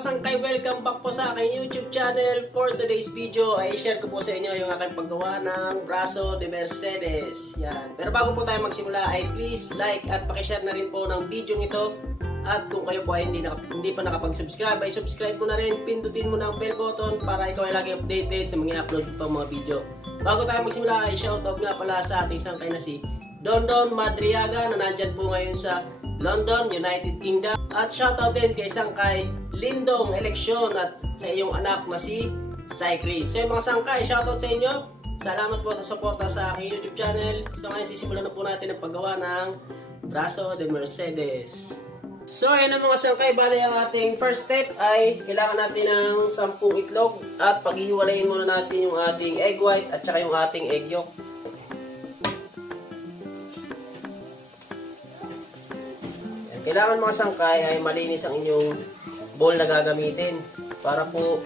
sangkay, welcome back po sa aking YouTube channel. For today's video ay share ko po sa inyo yung aking paggawa ng braso de Mercedes. Yan. Pero bago po tayo magsimula ay please like at pakishare na rin po ng video ito. At kung kayo po ay hindi pa nakapag-subscribe ay subscribe mo na rin. Pindutin mo na ang bell button para ikaw ay lagi updated sa mga upload pa mga video. Bago tayo magsimula ay shoutout nga pala sa ating sangkay na si Dondon Madriaga na nandyan po ngayon sa London, United Kingdom. At shoutout din kay Sangkay Lindong Eleksyon at sa iyong anak na si Saikri. So yung mga sangkay, shoutout sa inyo. Salamat po sa suporta sa aking YouTube channel. So ngayon sisimulan na po natin ang paggawa ng braso de Mercedes. So ayun ang mga sangkay, bali ang ating first step ay kailangan natin ng 10 itlog at paghihiwalayin muna natin yung ating egg white at saka yung ating egg yolk. Kailangan mga sangkay ay malinis ang inyong bowl na gagamitin para po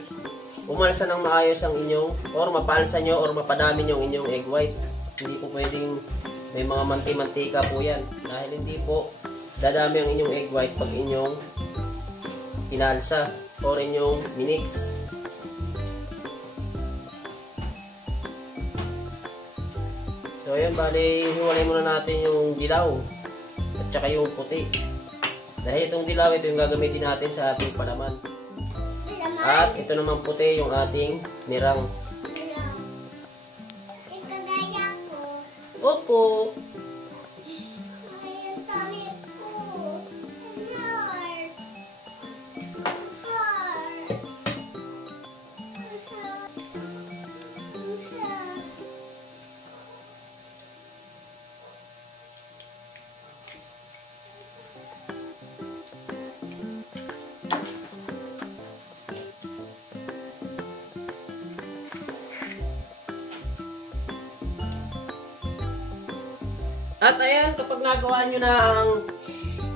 umalsa ng maayos ang inyong or mapalsa nyo or mapadami nyo ang inyong egg white. Hindi po pwedeng may mga manti-mantika po yan dahil hindi po dadami ang inyong egg white pag inyong pinalsa or inyong minix. So ayan, bali hiwalay muna natin yung dilaw at saka yung puti. Dahil itong dilaw, ito yung gagamitin natin sa ating palaman. At ito naman puti yung ating nirang. Opo. At ayan, kapag nagawa nyo na ang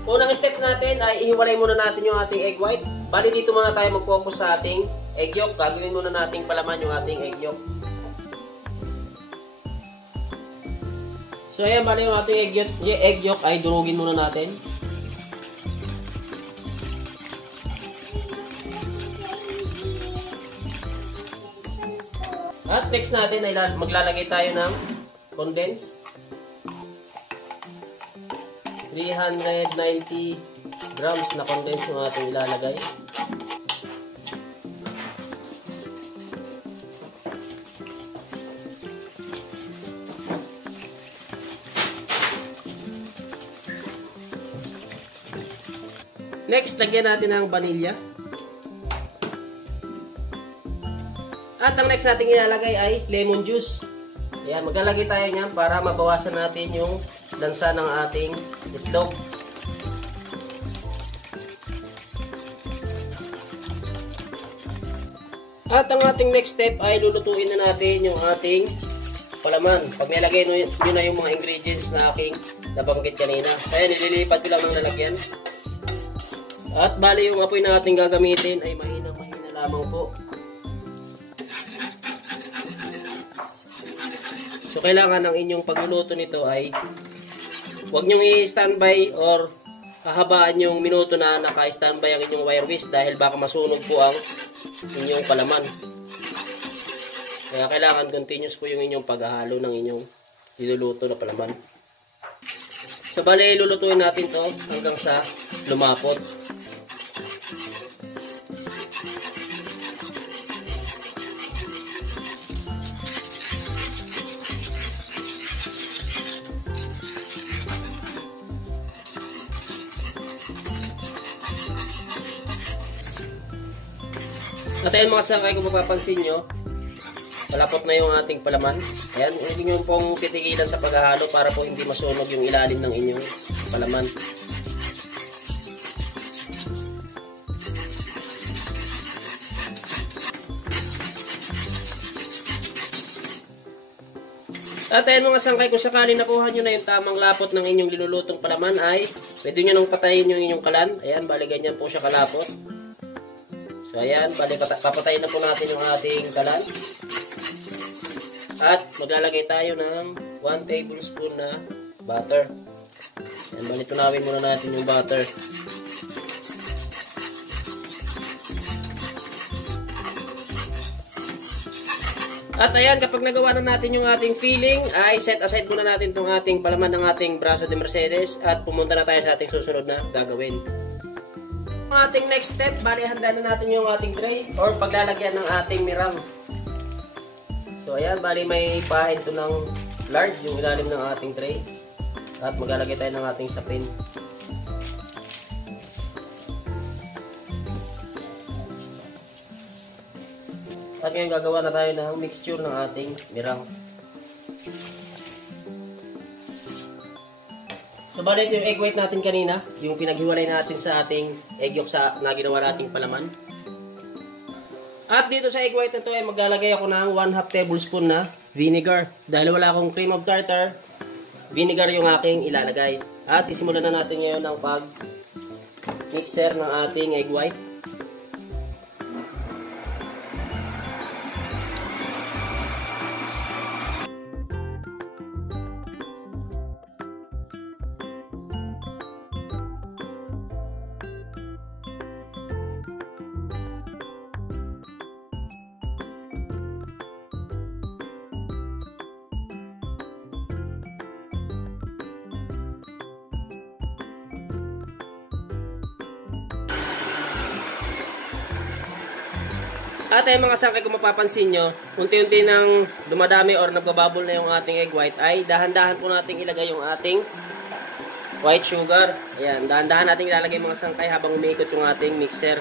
unang step natin, ay ihiwalay muna natin yung ating egg white. Bali dito muna tayo mag-focus sa ating egg yolk. Gagawin muna nating palaman yung ating egg yolk. So ayan, bali yung ating egg yolk ay durugin muna natin. At next natin ay maglalagay tayo ng condense. 390 grams na condense yung ating ilalagay. Next, lagyan natin ng vanilla. At ang next natin ilalagay ay lemon juice. Ayan, maglalagay tayo niyan para mabawasan natin yung lansa ng ating itlog. At ang ating next step ay lulutuin na natin yung ating palaman. Pag nilagay nyo na yung mga ingredients na aking nabanggit kanina. Kaya nililipat ko lang ng lalagyan. At bali yung apoy na ating gagamitin ay mahina lamang po. So kailangan ang inyong pagluluto nito ay huwag nyong i-standby or hahabaan yung minuto na naka-standby ang inyong wire whisk dahil baka masunog po ang inyong palaman. Kaya kailangan continuous po yung inyong paghahalo ng inyong niluluto na palaman. So bali lulutuin natin to hanggang sa lumapot. At ayan mga sangkay, kung mapapansin nyo, malapot na yung ating palaman. Ayan, hindi nyo pong titigilan sa paghahalo para po hindi masunog yung ilalim ng inyong palaman. At ayan mga sangkay, kung sakali nakuha nyo na yung tamang lapot ng inyong linulutong palaman ay pwede nyo nang patayin yung inyong kalan. Ayan, bali ganyan po siya kalapot. So ayan, papatayin na po natin yung ating kalan. At maglalagay tayo ng 1 tablespoon na butter. Ayan, bali tunawin muna natin yung butter. At ayan, kapag nagawa na natin yung ating filling, ay set aside muna natin itong ating palaman ng ating braso de Mercedes at pumunta na tayo sa ating susunod na gagawin. Ang ating next step, bali handa na natin yung ating tray or paglalagyan ng ating mirang. So ayan, bali may pahin ito ng large yung ilalim ng ating tray at maglalagay tayo ng ating sapin. At ngayon gagawa na tayo ng mixture ng ating mirang. So bali ito yung egg white natin kanina, yung pinaghiwalay natin sa ating egg yolk na ginawa nating palaman. At dito sa egg white na ito ay maglalagay ako ng 1/2 tablespoon na vinegar. Dahil wala akong cream of tartar, vinegar yung aking ilalagay. At sisimulan na natin ngayon ang pag-mixer ng ating egg white. At ay mga sangkay, kung mapapansin nyo, unti-unti nang dumadami or nagbababol na yung ating egg white, ay dahan-dahan po natin ilagay yung ating white sugar. Ayan, dahan-dahan natin ilalagay mga sangkay habang umiikot yung ating mixer.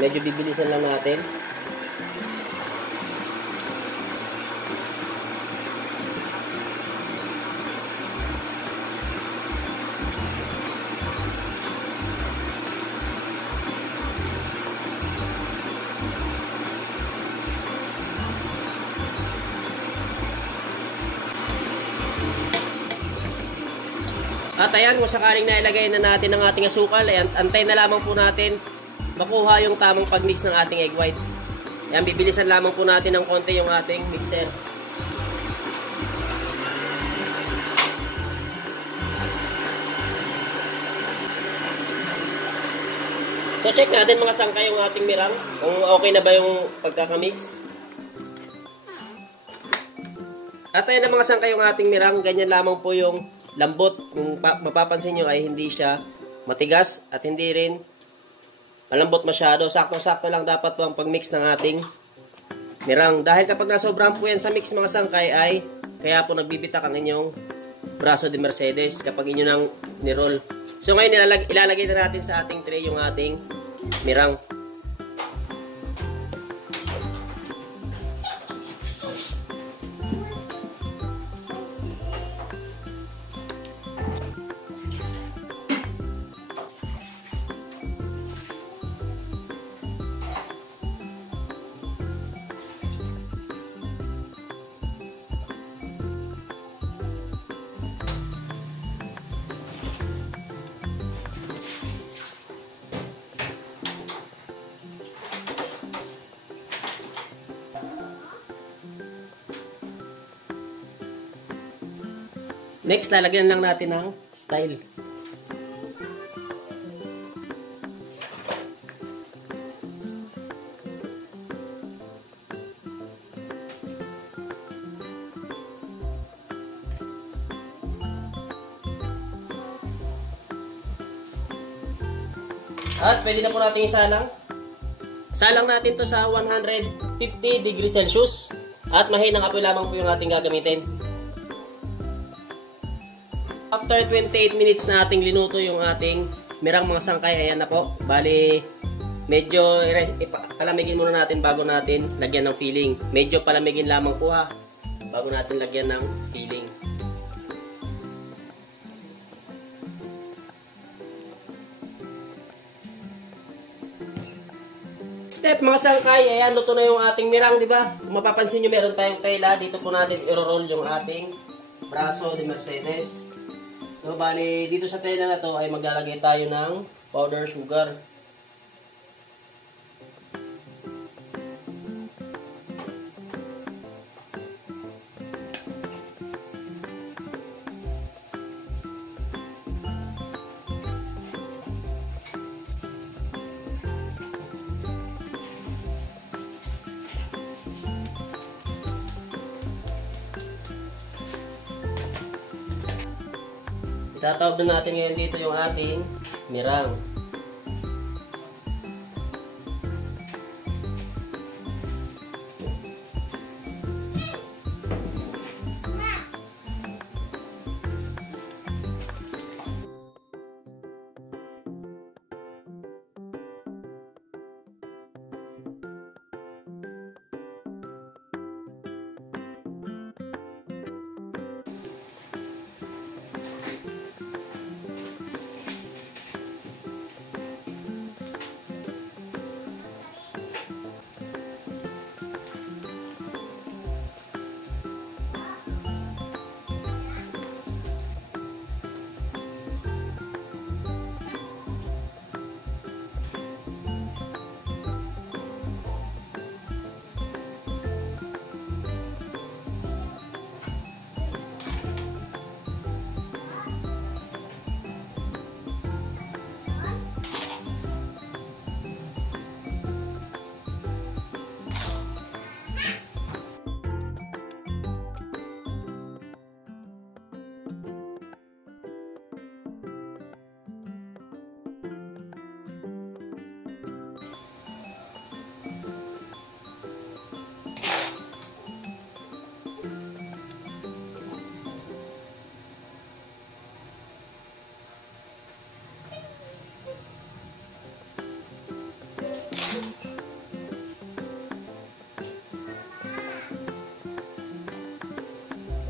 Medyo bibilisan lang natin. At ayan, kung sakaling nailagay na natin ang ating asukal, ayan, antay na lamang po natin makuha yung tamang pag-mix ng ating egg white. Ayan, bibilisan lamang po natin ng konti yung ating mixer. So check natin mga sangkay yung ating mirang, kung okay na ba yung pagkakamix. At ayan na mga sangkay yung ating mirang, ganyan lamang po yung lambot. Kung mapapansin nyo ay hindi siya matigas at hindi rin malambot masyado. Sakto-sakto lang dapat po ang pag-mix ng ating mirang. Dahil kapag nasobrahan po yan sa mix mga sangkay ay kaya po nagbibitak ang inyong braso de Mercedes kapag inyo nang niroll. So ngayon ilalagay na natin sa ating tray yung ating mirang. Next, lalagyan lang natin ng style. At pwede na po natin isalang. Salang natin to sa 150 degrees Celsius. At mahinang apoy lamang po yung ating gagamitin. After 28 minutes na ating linuto yung ating mirang mga sangkay, ayan na po. Bali, medyo palamigin muna natin bago natin lagyan ng filling. Medyo palamigin lamang po ha, bago natin lagyan ng filling. Step mga sangkay, ayan, luto na yung ating mirang, di ba? Kung mapapansin nyo, meron tayong tela. Dito po natin i-roll yung ating braso de Mercedes. So, bali, dito sa tela na to ay maglalagay tayo ng powder sugar. Itataob na natin ngayon dito yung ating mirang.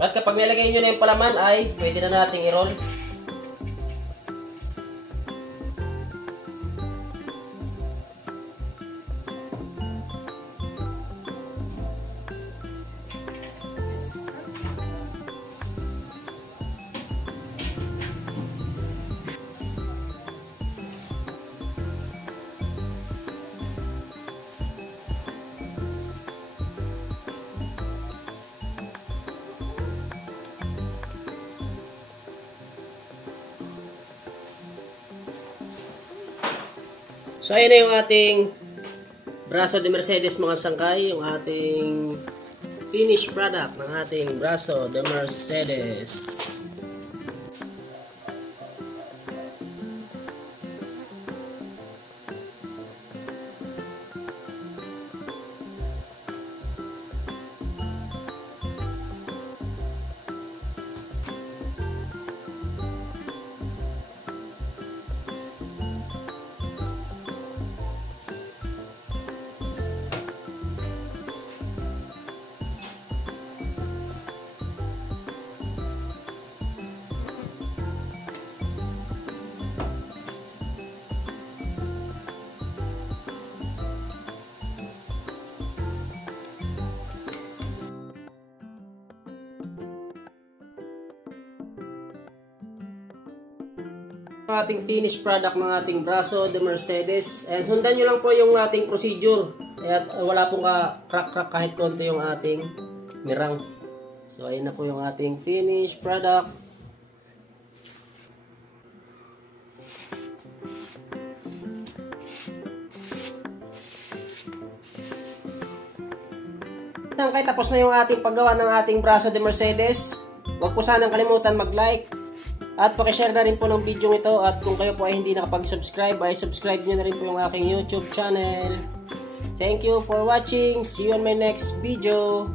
At kapag nilagay nyo na yung palaman ay pwede na nating i-roll. So ayun na yung ating Braso de Mercedes mga sangkay, yung ating finished product ng ating Braso de Mercedes. Ating finished product ng ating Braso de Mercedes, and sundan nyo lang po yung ating procedure, kaya wala pong crack kahit konti yung ating mirang. So ayun na po yung ating finished product. Kaya tapos na yung ating paggawa ng ating Braso de Mercedes. Huwag po sanang kalimutan mag-like at pakishare na rin po ng video ito, at kung kayo po ay hindi nakapag-subscribe ay subscribe nyo na rin po yung aking YouTube channel. Thank you for watching. See you on my next video.